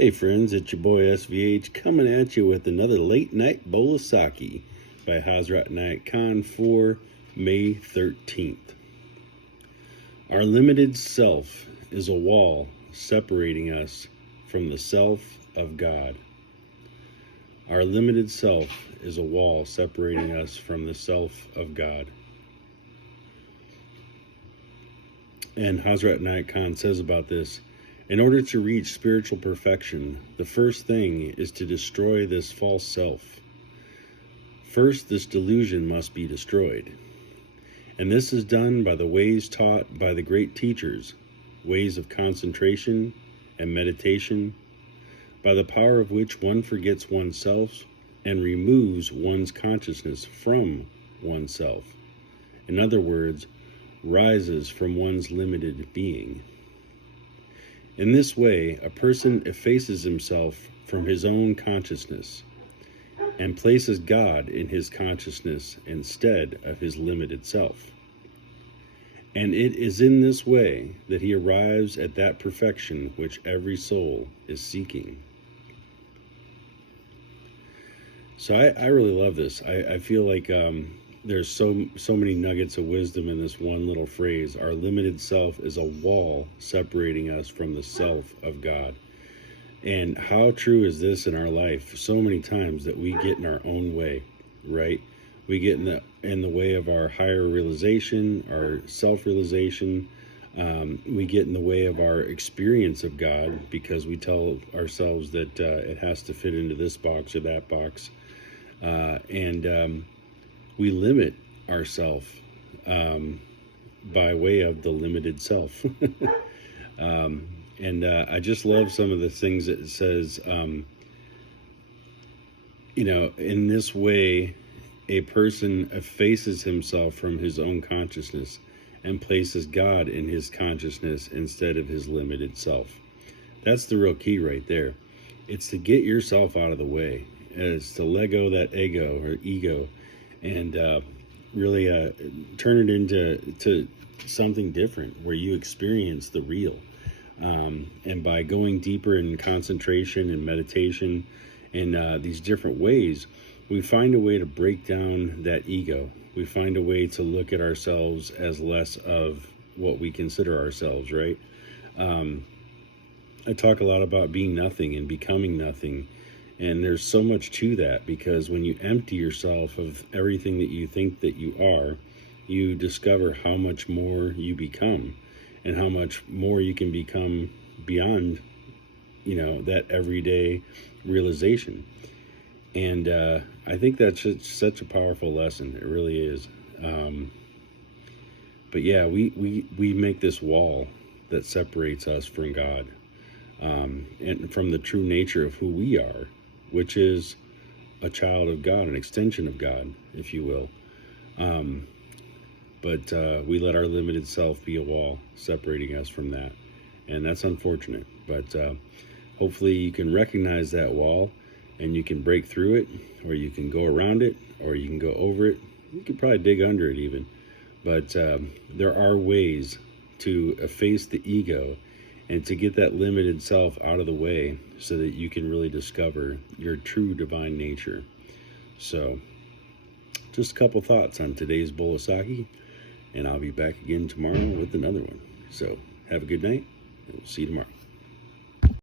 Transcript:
Hey friends, it's your boy SVH coming at you with another late night bowl of Saki by Hazrat Night Khan for May 13th. Our limited self is a wall separating us from the self of God. Our limited self is a wall separating us from the self of God. And Hazrat Night Khan says about this, in order to reach spiritual perfection, the first thing is to destroy this false self. First, this delusion must be destroyed. And this is done by the ways taught by the great teachers, ways of concentration and meditation, by the power of which one forgets oneself and removes one's consciousness from oneself. In other words, rises from one's limited being. In this way, a person effaces himself from his own consciousness and places God in his consciousness instead of his limited self. And it is in this way that he arrives at that perfection which every soul is seeking. So I really love this. I feel like there's so many nuggets of wisdom in this one little phrase. Our limited self is a wall separating us from the self of God. And how true is this in our life? So many times that we get in our own way, right? We get in the way of our higher realization, our self-realization. We get in the way of our experience of God because we tell ourselves that it has to fit into this box or that box. We limit ourselves by way of the limited self. I just love some of the things that it says, in this way, a person effaces himself from his own consciousness and places God in his consciousness instead of his limited self. That's the real key right there. It's to get yourself out of the way. It's to let go that ego and really turn it into something different where you experience the real. And by going deeper in concentration and meditation in these different ways, we find a way to break down that ego. We find a way to look at ourselves as less of what we consider ourselves, right? I talk a lot about being nothing and becoming nothing. And there's so much to that, because when you empty yourself of everything that you think that you are, you discover how much more you become and how much more you can become beyond, that everyday realization. And I think that's such a powerful lesson. It really is. But yeah, we make this wall that separates us from God and from the true nature of who we are, which is a child of God, an extension of God, if you will. But we let our limited self be a wall separating us from that. And that's unfortunate. But hopefully you can recognize that wall and you can break through it, or you can go around it, or you can go over it. You could probably dig under it even. But there are ways to efface the ego and to get that limited self out of the way so that you can really discover your true divine nature. So, just a couple thoughts on today's bowl of Saki, and I'll be back again tomorrow with another one. So, have a good night, and we'll see you tomorrow.